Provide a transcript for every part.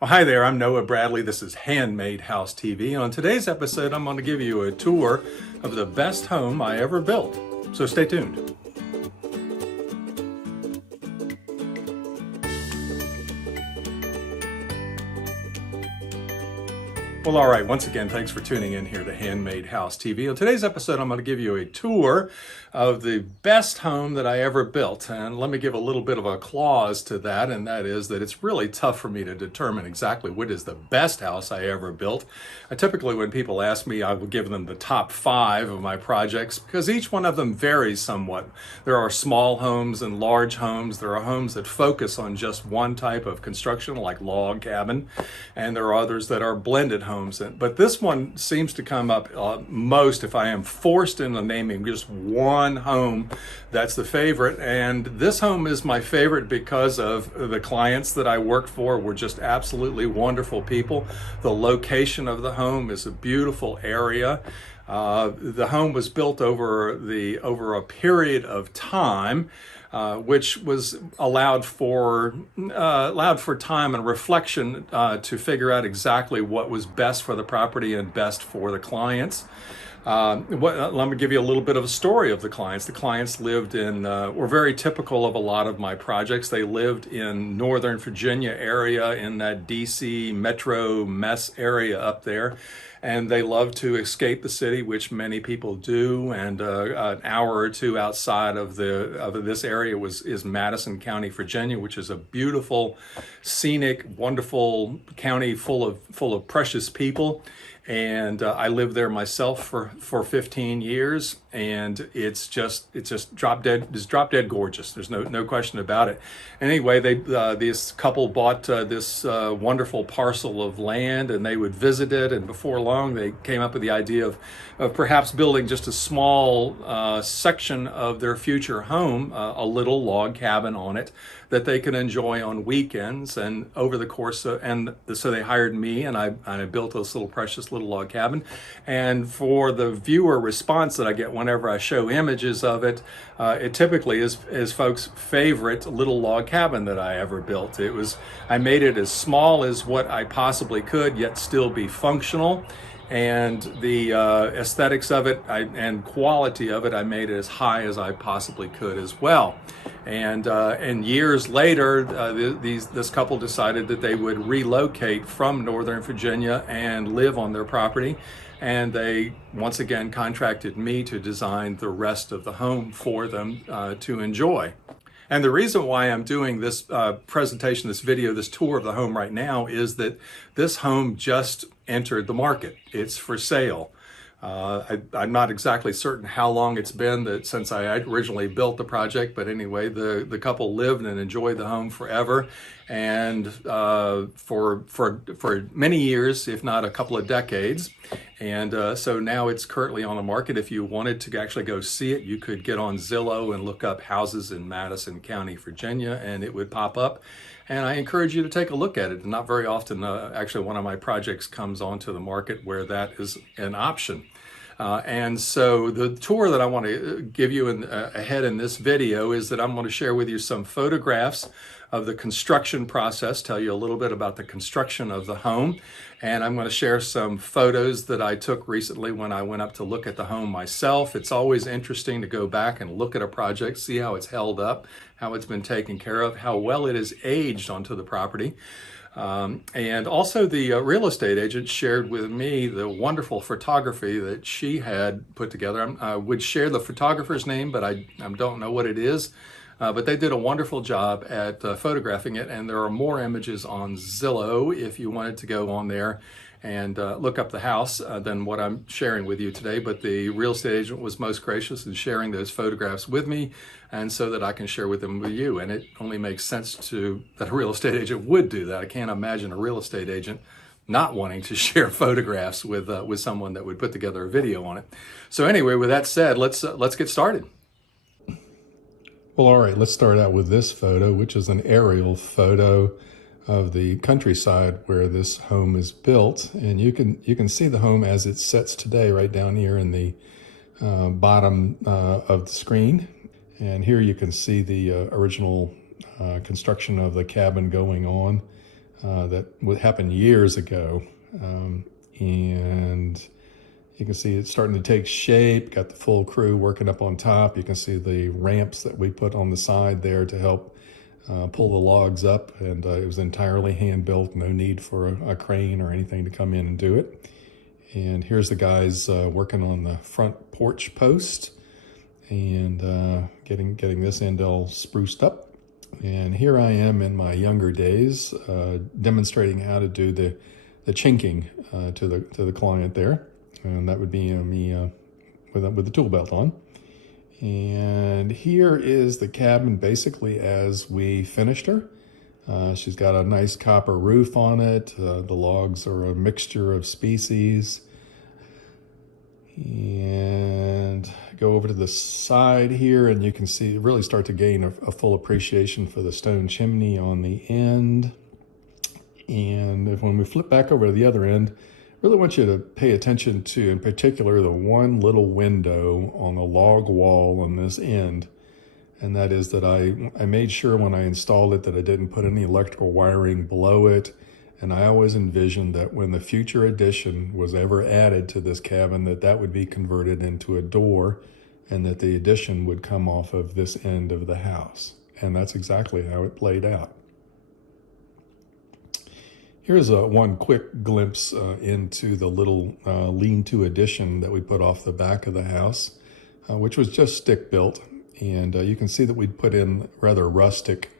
Well, hi there, I'm Noah Bradley. This is Handmade House TV. On today's episode, I'm going to give you a tour of the best home I ever built. So stay tuned. Well, all right, once again, thanks for tuning in here to Handmade House TV. On today's episode, I'm going to give you a tour of the best home that I ever built. And let me give a little bit of a clause to that, and that is that it's really tough for me to determine exactly what is the best house I ever built. Typically, when people ask me, I will give them the top 5 of my projects because each one of them varies somewhat. There are small homes and large homes. There are homes that focus on just one type of construction, like log cabin, and there are others that are blended homes. But this one seems to come up most if I am forced into naming just one home that's the favorite. And this home is my favorite because of the clients that I worked for were just absolutely wonderful people. The location of the home is a beautiful area. The home was built over a period of time, which was allowed for time and reflection to figure out exactly what was best for the property and best for the clients. Let me give you a little bit of a story of the clients. The clients lived were very typical of a lot of my projects. They lived in Northern Virginia area in that DC metro mess area up there. And they love to escape the city, which many people do. And an hour or two outside of this area is Madison County, Virginia, which is a beautiful, scenic, wonderful county full of precious people. And I lived there myself for 15 years, and it's just drop dead gorgeous. There's no question about it. Anyway, this couple bought this wonderful parcel of land, and they would visit it. And before long, they came up with the idea of perhaps building just a small section of their future home, a little log cabin on it that they could enjoy on weekends. And over the course of, and so they hired me, and I built this little precious little log cabin. And for the viewer response that I get whenever I show images of it, it typically is folks' favorite little log cabin that I ever built. I made it as small as what I possibly could, yet still be functional. And the aesthetics of it and quality of it, I made it as high as I possibly could as well. And years later, this couple decided that they would relocate from Northern Virginia and live on their property. And they once again contracted me to design the rest of the home for them to enjoy. And the reason why I'm doing this presentation, this video, this tour of the home right now is that this home just entered the market. It's for sale. I'm not exactly certain how long it's been since I originally built the project, but anyway, the couple lived and enjoyed the home forever, and for many years, if not a couple of decades. And so now it's currently on the market. If you wanted to actually go see it, you could get on Zillow and look up houses in Madison County, Virginia, and it would pop up. And I encourage you to take a look at it. Not very often, actually, one of my projects comes onto the market where that is an option. And so the tour that I want to give you ahead in this video is that I'm going to share with you some photographs of the construction process, tell you a little bit about the construction of the home, and I'm going to share some photos that I took recently when I went up to look at the home myself. It's always interesting to go back and look at a project, see how it's held up, how it's been taken care of, how well it is aged onto the property. And also the real estate agent shared with me the wonderful photography that she had put together. I would share the photographer's name, but I don't know what it is. But they did a wonderful job at photographing it, and there are more images on Zillow if you wanted to go on there and look up the house than what I'm sharing with you today. But the real estate agent was most gracious in sharing those photographs with me, and so that I can share them with you. And it only makes sense that a real estate agent would do that. I can't imagine a real estate agent not wanting to share photographs with someone that would put together a video on it. So anyway, with that said, let's get started. Well, all right, let's start out with this photo, which is an aerial photo of the countryside where this home is built. And you can see the home as it sits today right down here in the bottom of the screen. And here you can see the original construction of the cabin going on. that would happen years ago. And you can see it's starting to take shape, got the full crew working up on top. You can see the ramps that we put on the side there to help pull the logs up, and it was entirely hand built, no need for a crane or anything to come in and do it. And here's the guys working on the front porch post and getting this end all spruced up. And here I am in my younger days demonstrating how to do the chinking to the client there, and that would be me with the tool belt on. And here is the cabin basically as we finished her. She's got a nice copper roof on it. The logs are a mixture of species. And go over to the side here and you can see really start to gain a full appreciation for the stone chimney on the end. And when we flip back over to the other end, really want you to pay attention to, in particular, the one little window on the log wall on this end. And that is that I made sure when I installed it that I didn't put any electrical wiring below it. And I always envisioned that when the future addition was ever added to this cabin, that would be converted into a door and that the addition would come off of this end of the house. And that's exactly how it played out. Here's one quick glimpse into the little lean-to addition that we put off the back of the house, which was just stick built. And you can see that we put in rather rustic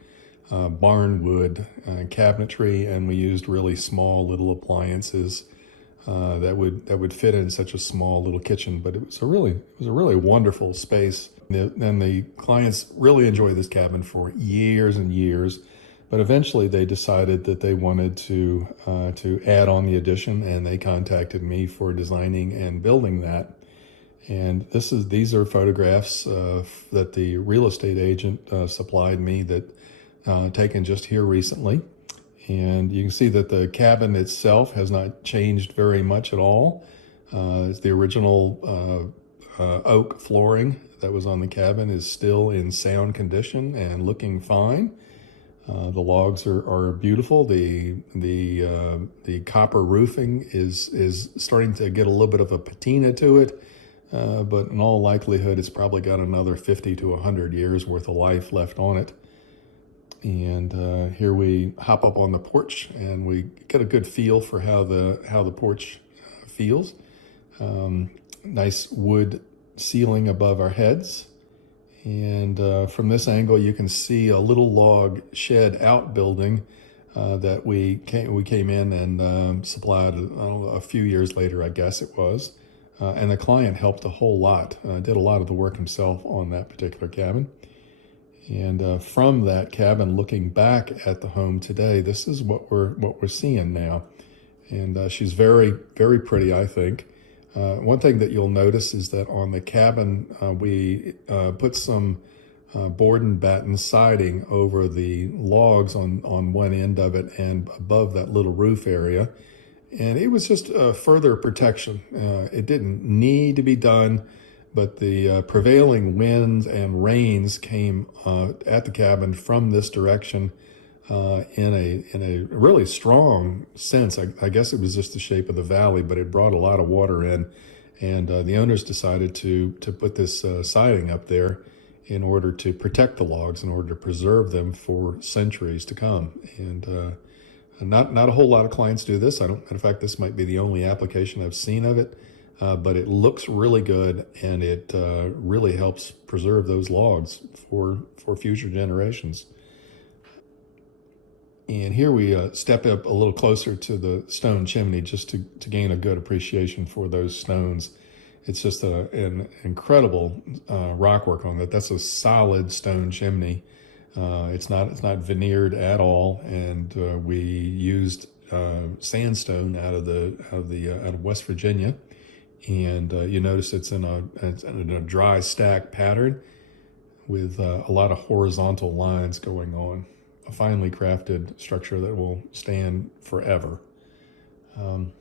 barnwood cabinetry, and we used really small little appliances that would fit in such a small little kitchen. But it was a really wonderful space. And the clients really enjoyed this cabin for years and years. But eventually they decided that they wanted to add on the addition, and they contacted me for designing and building that. And these are photographs that the real estate agent supplied me that taken just here recently. And you can see that the cabin itself has not changed very much at all. It's the original oak flooring that was on the cabin is still in sound condition and looking fine. The logs are beautiful. The copper roofing is starting to get a little bit of a patina to it, but in all likelihood, it's probably got another 50 to 100 years worth of life left on it. And here we hop up on the porch, and we get a good feel for how the porch feels. Nice wood ceiling above our heads. And from this angle, you can see a little log shed outbuilding that we came in and supplied a few years later, I guess it was. And the client helped a whole lot, did a lot of the work himself on that particular cabin. And from that cabin, looking back at the home today, this is what we're seeing now. And she's very, very pretty, I think. One thing that you'll notice is that on the cabin, we put some board and batten siding over the logs on one end of it and above that little roof area. And it was just further protection. It didn't need to be done, but the prevailing winds and rains came at the cabin from this direction in a really strong sense. I guess it was just the shape of the valley, but it brought a lot of water in, and the owners decided to put this siding up there in order to protect the logs, in order to preserve them for centuries to come. And not a whole lot of clients do this. In fact, this might be the only application I've seen of it, but it looks really good, and it really helps preserve those logs for future generations. And here we step up a little closer to the stone chimney just to gain a good appreciation for those stones. It's just an incredible rock work on that. That's a solid stone chimney. It's not veneered at all, and we used sandstone out of West Virginia. And you notice it's in a dry stack pattern with a lot of horizontal lines going on. A finely crafted structure that will stand forever. And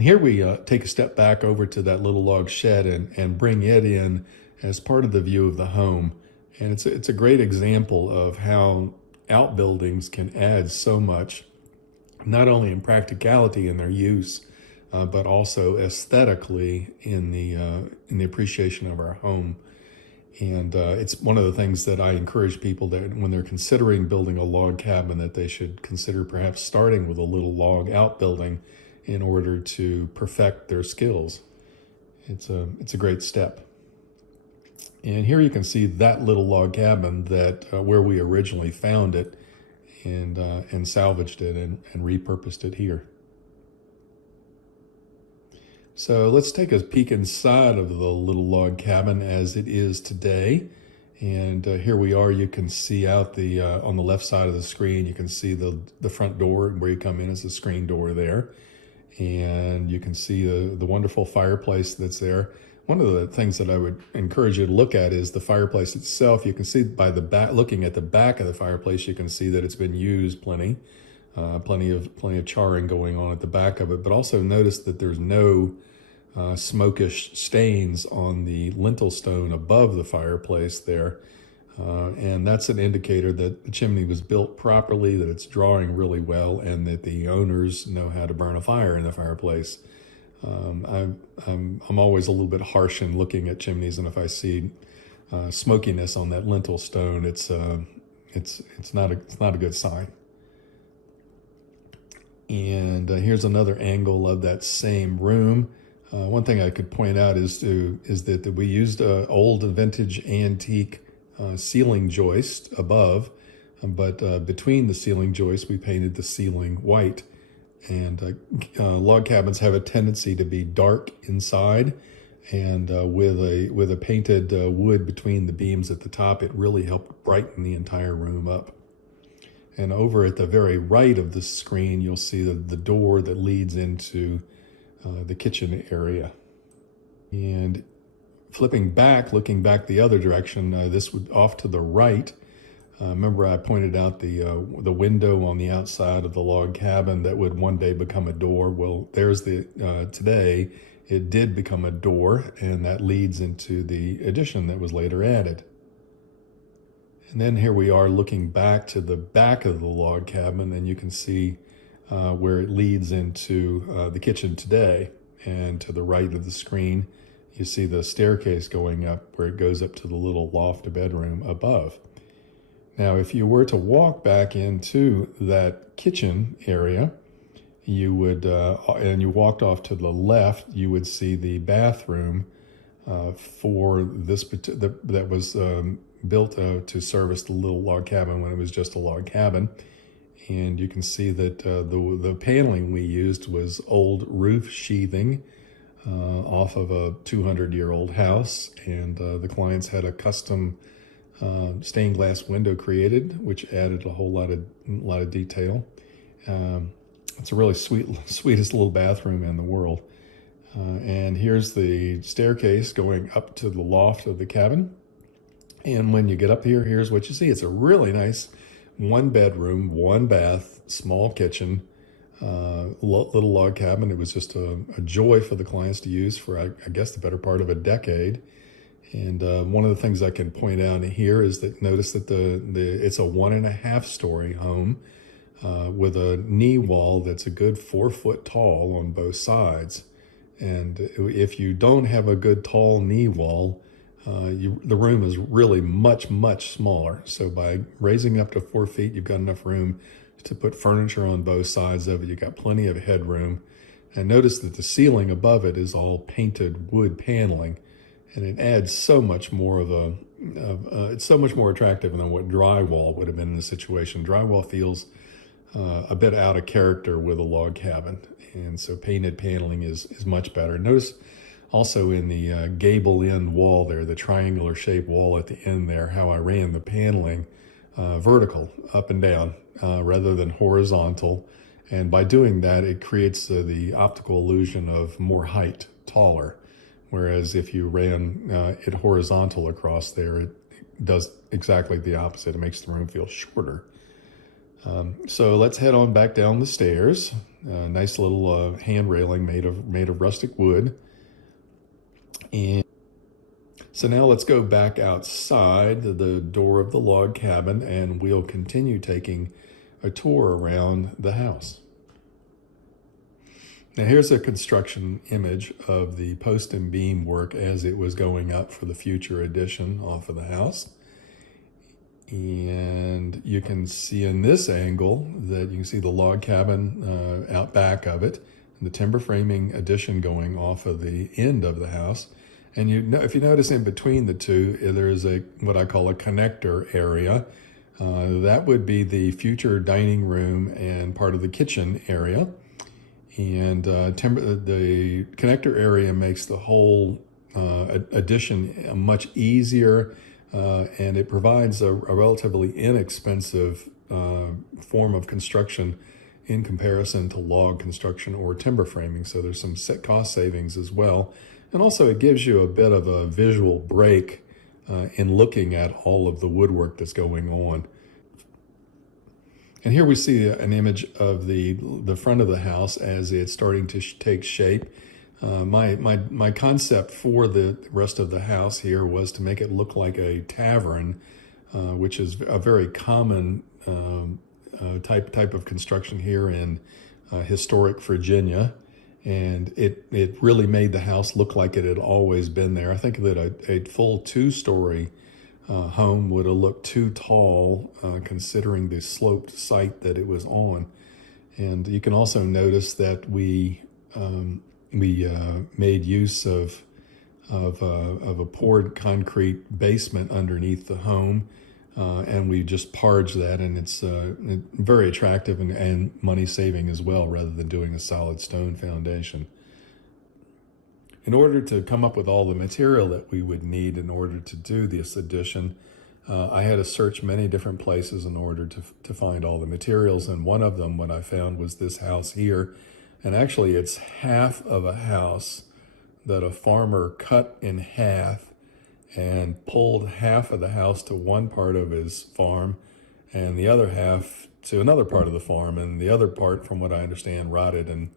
here we take a step back over to that little log shed and bring it in as part of the view of the home. And it's a great example of how outbuildings can add so much not only in practicality in their use, but also aesthetically in the appreciation of our home. And it's one of the things that I encourage people that when they're considering building a log cabin, that they should consider perhaps starting with a little log outbuilding in order to perfect their skills. It's a great step. And here you can see that little log cabin that where we originally found it, and salvaged it and repurposed it here. So let's take a peek inside of the little log cabin as it is today. And here we are. You can see out the on the left side of the screen, you can see the front door where you come in as the screen door there. And you can see the wonderful fireplace that's there. One of the things that I would encourage you to look at is the fireplace itself. You can see by the back, looking at the back of the fireplace, you can see that it's been used plenty. Plenty of charring going on at the back of it, but also notice that there's no smokish stains on the lintel stone above the fireplace there. And that's an indicator that the chimney was built properly, that it's drawing really well, and that the owners know how to burn a fire in the fireplace. I'm always a little bit harsh in looking at chimneys, and if I see smokiness on that lintel stone, it's not a good sign. And here's another angle of that same room. One thing I could point out is that we used an old vintage antique ceiling joist above, but between the ceiling joists we painted the ceiling white. And log cabins have a tendency to be dark inside, and with a painted wood between the beams at the top, it really helped brighten the entire room up. And over at the very right of the screen, you'll see the door that leads into the kitchen area. And flipping back, looking back the other direction, this would off to the right. Remember I pointed out the window on the outside of the log cabin that would one day become a door. Well, there's today it did become a door, and that leads into the addition that was later added. And then here we are looking back to the back of the log cabin, and you can see where it leads into the kitchen today. And to the right of the screen, you see the staircase going up where it goes up to the little loft bedroom above. Now, if you were to walk back into that kitchen area, you would, and you walked off to the left, you would see the bathroom for this that was built to service the little log cabin when it was just a log cabin. And you can see that the paneling we used was old roof sheathing off of a 200-year-old house, and the clients had a custom stained glass window created, which added a whole lot of detail. It's a really sweetest little bathroom in the world. And here's the staircase going up to the loft of the cabin. And when you get up here, here's what you see. It's a really nice 1 bedroom, 1 bath, small kitchen, little log cabin. It was just a joy for the clients to use for, I guess, the better part of a decade. And one of the things I can point out here is that notice that it's a 1.5 story home with a knee wall that's a good 4 foot tall on both sides. And if you don't have a good tall knee wall, the room is really much, much smaller. So by raising up to 4 feet, you've got enough room to put furniture on both sides of it. You've got plenty of headroom. And notice that the ceiling above it is all painted wood paneling. And it adds so much more it's so much more attractive than what drywall would have been in the situation. Drywall feels a bit out of character with a log cabin. And so painted paneling is much better. Notice also in the gable end wall there, the triangular shaped wall at the end there, how I ran the paneling vertical, up and down, rather than horizontal. And by doing that, it creates the optical illusion of more height, taller. Whereas if you ran it horizontal across there, it does exactly the opposite. It makes the room feel shorter. So let's head on back down the stairs. Nice little hand railing made of rustic wood. And so now let's go back outside the door of the log cabin, and we'll continue taking a tour around the house. Now here's a construction image of the post and beam work as it was going up for the future addition off of the house. And you can see in this angle that you can see the log cabin out back of it, and the timber framing addition going off of the end of the house. And if you notice in between the two, there's what I call a connector area. That would be the future dining room and part of the kitchen area. And the connector area makes the whole addition much easier, and it provides a relatively inexpensive form of construction in comparison to log construction or timber framing. So there's some set cost savings as well. And also it gives you a bit of a visual break in looking at all of the woodwork that's going on. And here we see an image of the front of the house as it's starting to take shape. My concept for the rest of the house here was to make it look like a tavern, which is a very common type of construction here in historic Virginia. And it really made the house look like it had always been there. I think that a full two-story home would have looked too tall considering the sloped site that it was on. And you can also notice that we made use of a poured concrete basement underneath the home, and we just parged that, and it's very attractive and money saving as well, rather than doing a solid stone foundation. In order to come up with all the material that we would need in order to do this addition, I had to search many different places in order to find all the materials, and one of them, what I found, was this house here. And actually it's half of a house that a farmer cut in half and pulled half of the house to one part of his farm and the other half to another part of the farm, and the other part, from what I understand, rotted and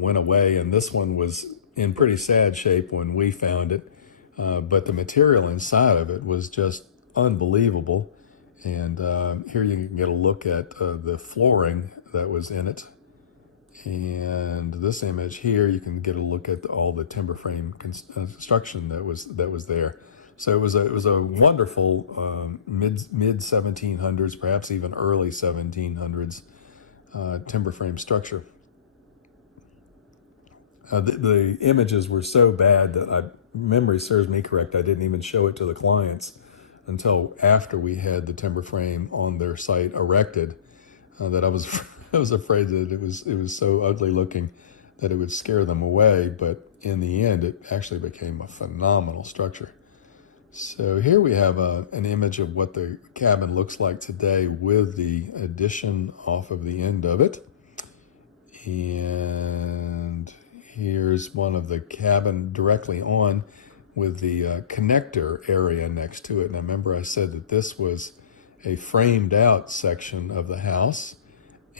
went away. And this one was in pretty sad shape when we found it, but the material inside of it was just unbelievable. And here you can get a look at the flooring that was in it. And this image here, you can get a look at all the timber frame construction that was there. So it was a wonderful mid 1700s, perhaps even early 1700s timber frame structure. The images were so bad that memory serves me correct, I didn't even show it to the clients until after we had the timber frame on their site erected. That I was afraid that it was so ugly looking that it would scare them away. But in the end, it actually became a phenomenal structure. So here we have an image of what the cabin looks like today with the addition off of the end of it. And here's one of the cabin directly on with the connector area next to it. Now remember I said that this was a framed out section of the house,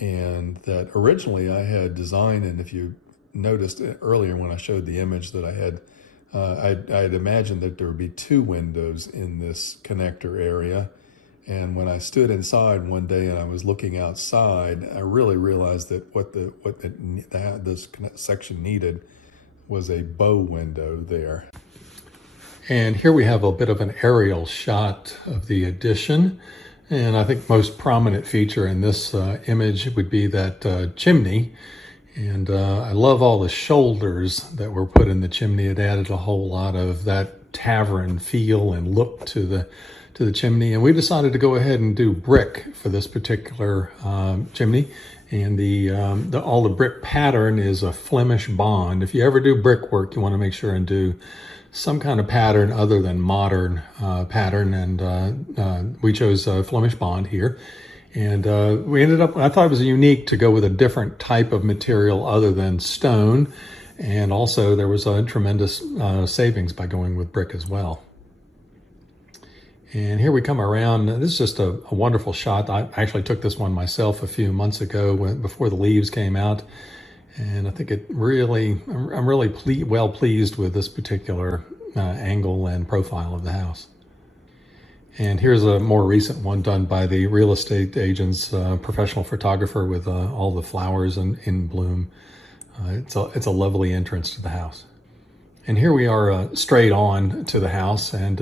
and that originally I had designed, and if you noticed earlier when I showed the image that I had, I'd imagined that there would be two windows in this connector area. And when I stood inside one day and I was looking outside, I really realized that what this section needed was a bow window there. And here we have a bit of an aerial shot of the addition. And I think most prominent feature in this image would be that chimney. And I love all the shoulders that were put in the chimney. It added a whole lot of that tavern feel and look to the chimney. And we decided to go ahead and do brick for this particular chimney. And all the brick pattern is a Flemish bond. If you ever do brickwork, you want to make sure and do some kind of pattern other than modern pattern. And we chose Flemish bond here. And we ended up, I thought it was unique to go with a different type of material other than stone. And also there was a tremendous savings by going with brick as well. And here we come around. This is just a wonderful shot. I actually took this one myself a few months ago before the leaves came out. And I think I'm really well pleased with this particular angle and profile of the house. And here's a more recent one done by the real estate agent's professional photographer with all the flowers in bloom. It's a lovely entrance to the house. And here we are straight on to the house, and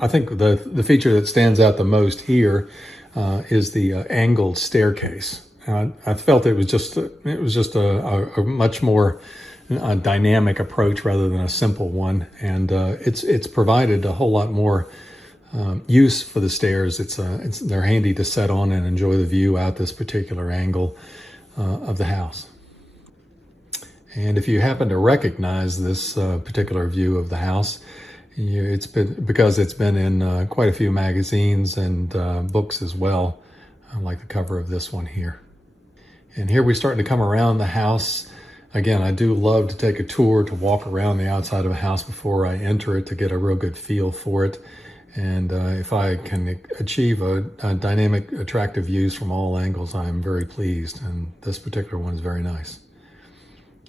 I think the feature that stands out the most here is the angled staircase. I felt it was just a much more dynamic approach rather than a simple one, and it's provided a whole lot more use for the stairs. They're handy to set on and enjoy the view out this particular angle of the house. And if you happen to recognize this particular view of the house, it's been in quite a few magazines and books as well, like the cover of this one here. And here we're starting to come around the house. Again, I do love to take a tour, to walk around the outside of a house before I enter it to get a real good feel for it. And if I can achieve a dynamic, attractive views from all angles, I'm very pleased. And this particular one is very nice.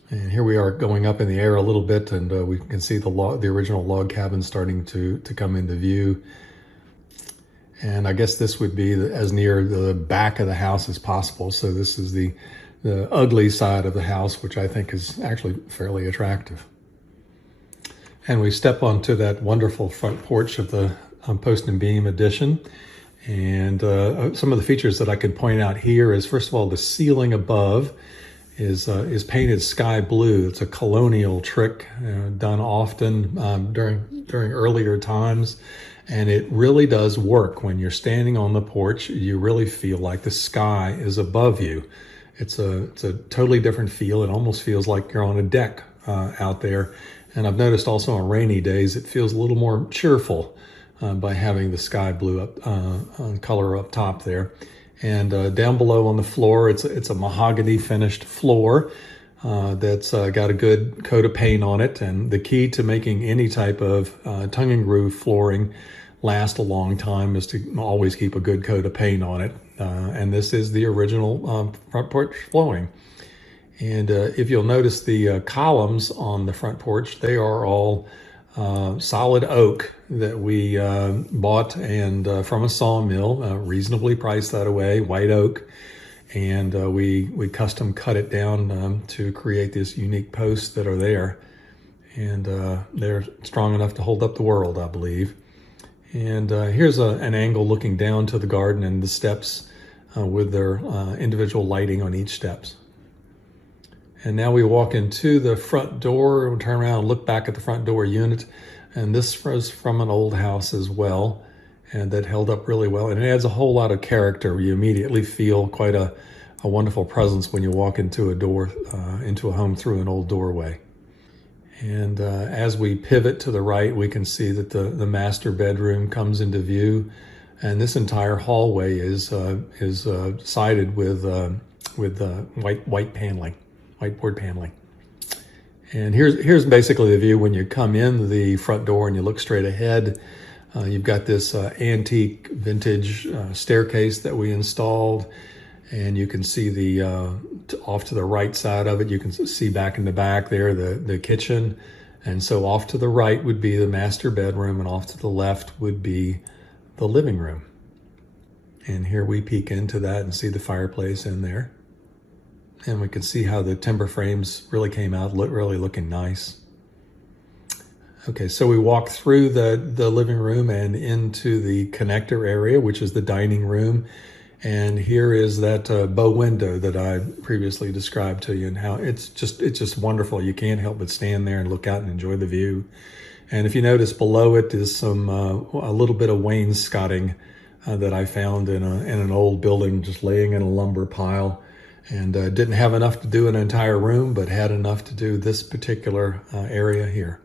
And here we are going up in the air a little bit, and we can see the original log cabin starting to come into view. And I guess this would be as near the back of the house as possible. So this is the ugly side of the house, which I think is actually fairly attractive. And we step onto that wonderful front porch of the post and beam addition. And some of the features that I could point out here is, first of all, the ceiling above is painted sky blue. It's a colonial trick done often during earlier times, and it really does work. When you're standing on the porch, you really feel like the sky is above you. It's a totally different feel. It almost feels like you're on a deck out there. And I've noticed also on rainy days, it feels a little more cheerful by having the sky blue color up top there. And down below on the floor, it's a mahogany finished floor that's got a good coat of paint on it. And the key to making any type of tongue and groove flooring last a long time is to always keep a good coat of paint on it. And this is the original front porch flooring. And if you'll notice the columns on the front porch, they are all solid oak that we bought and from a sawmill, reasonably priced that away, white oak. And we custom cut it down to create these unique posts that are there. And they're strong enough to hold up the world, I believe. And here's an angle looking down to the garden and the steps with their individual lighting on each steps. And now we walk into the front door, and turn around and look back at the front door unit. And this was from an old house as well, and that held up really well. And it adds a whole lot of character. You immediately feel quite a wonderful presence when you walk into a home through an old doorway. And as we pivot to the right, we can see that the master bedroom comes into view. And this entire hallway is sided with white paneling. Whiteboard paneling. And here's basically the view when you come in the front door and you look straight ahead. You've got this antique vintage staircase that we installed, and you can see off to the right side of it, you can see back in the back there the kitchen. And so off to the right would be the master bedroom, and off to the left would be the living room. And here we peek into that and see the fireplace in there. And we can see how the timber frames really came out really looking nice. Okay, so we walk through the living room and into the connector area, which is the dining room. And here is that bow window that I previously described to you, and how it's just wonderful. You can't help but stand there and look out and enjoy the view. And if you notice, below it is a little bit of wainscoting that I found in an old building, just laying in a lumber pile. And didn't have enough to do an entire room, but had enough to do this particular area here.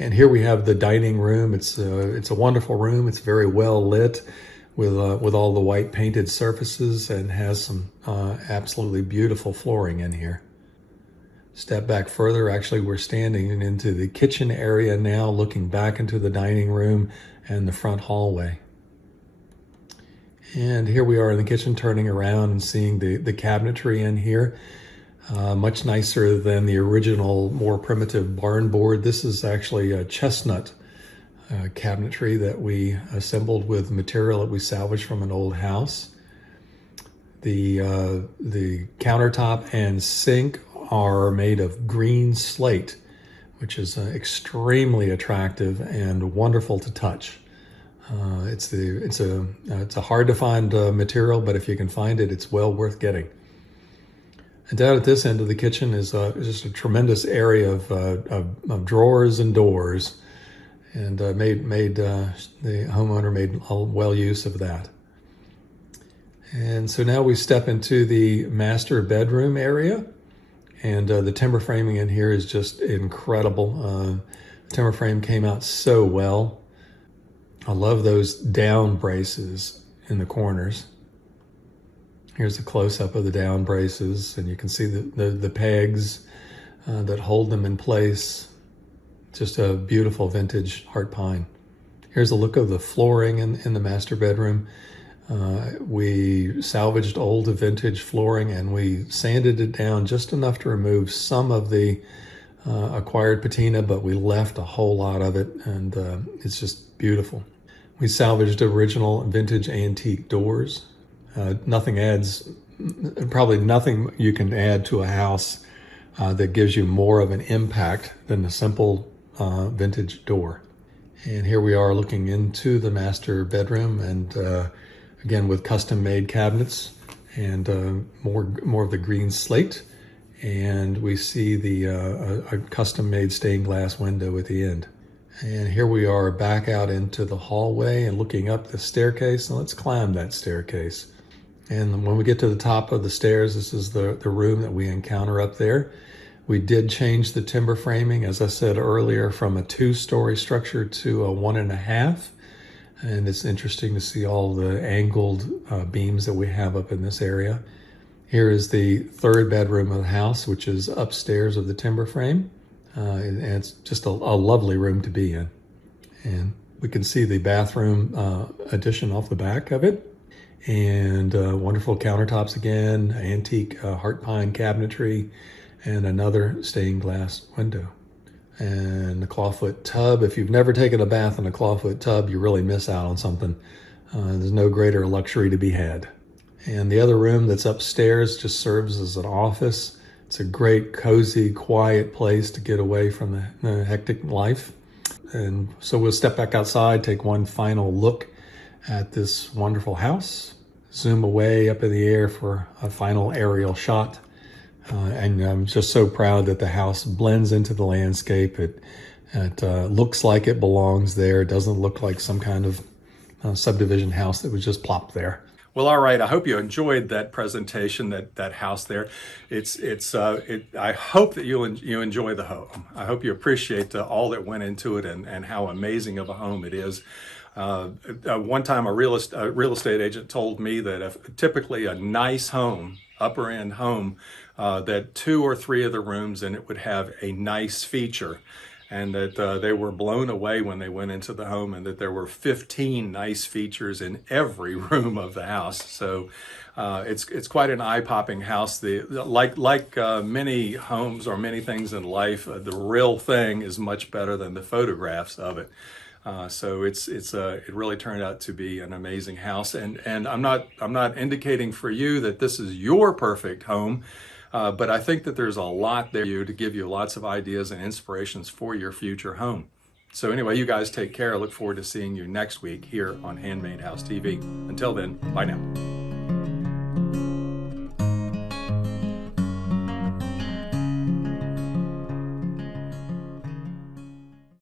And here we have the dining room. It's a wonderful room. It's very well lit with all the white painted surfaces, and has some absolutely beautiful flooring in here. Step back further, actually we're standing into the kitchen area now, looking back into the dining room and the front hallway. And here we are in the kitchen, turning around and seeing the cabinetry in here. Much nicer than the original, more primitive barn board. This is actually a chestnut cabinetry that we assembled with material that we salvaged from an old house. The countertop and sink are made of green slate, which is extremely attractive and wonderful to touch. It's a hard to find material, but if you can find it, it's well worth getting. And down at this end of the kitchen is just a tremendous area of drawers and doors, and the homeowner made well use of that. And so now we step into the master bedroom area, and the timber framing in here is just incredible. The timber frame came out so well. I love those down braces in the corners. Here's a close-up of the down braces, and you can see the pegs that hold them in place. Just a beautiful vintage heart pine. Here's a look of the flooring in the master bedroom. We salvaged old vintage flooring and we sanded it down just enough to remove some of the acquired patina, but we left a whole lot of it, and it's just beautiful. We salvaged original vintage antique doors. Probably nothing you can add to a house that gives you more of an impact than a simple vintage door. And here we are looking into the master bedroom, and again with custom made cabinets and more of the green slate. And we see a custom made stained glass window at the end. And here we are back out into the hallway and looking up the staircase. And let's climb that staircase. And when we get to the top of the stairs, this is the room that we encounter up there. We did change the timber framing, as I said earlier, from a 2-story structure to a 1.5. And it's interesting to see all the angled beams that we have up in this area. Here is the 3rd bedroom of the house, which is upstairs of the timber frame. And it's just a lovely room to be in. And we can see the bathroom addition off the back of it. And wonderful countertops again, antique heart pine cabinetry, and another stained glass window. And the clawfoot tub. If you've never taken a bath in a clawfoot tub, you really miss out on something. There's no greater luxury to be had. And the other room that's upstairs just serves as an office. It's a great, cozy, quiet place to get away from the hectic life. And so we'll step back outside, take one final look at this wonderful house, zoom away up in the air for a final aerial shot. And I'm just so proud that the house blends into the landscape. It looks like it belongs there. It doesn't look like some kind of subdivision house that was just plopped there. Well, all right. I hope you enjoyed that presentation, that house there. I hope that you enjoy the home. I hope you appreciate all that went into it and how amazing of a home it is. One time a real estate agent told me that if typically a nice home, upper end home, that 2 or 3 of the rooms in it would have a nice feature, and that they were blown away when they went into the home, and that there were 15 nice features in every room of the house. So it's quite an eye-popping house. Like many homes or many things in life, the real thing is much better than the photographs of it. So it really turned out to be an amazing house, and I'm not indicating for you that this is your perfect home, but I think that there's a lot there to give you lots of ideas and inspirations for your future home. So anyway, you guys take care. I look forward to seeing you next week here on Handmade House TV. Until then, bye now.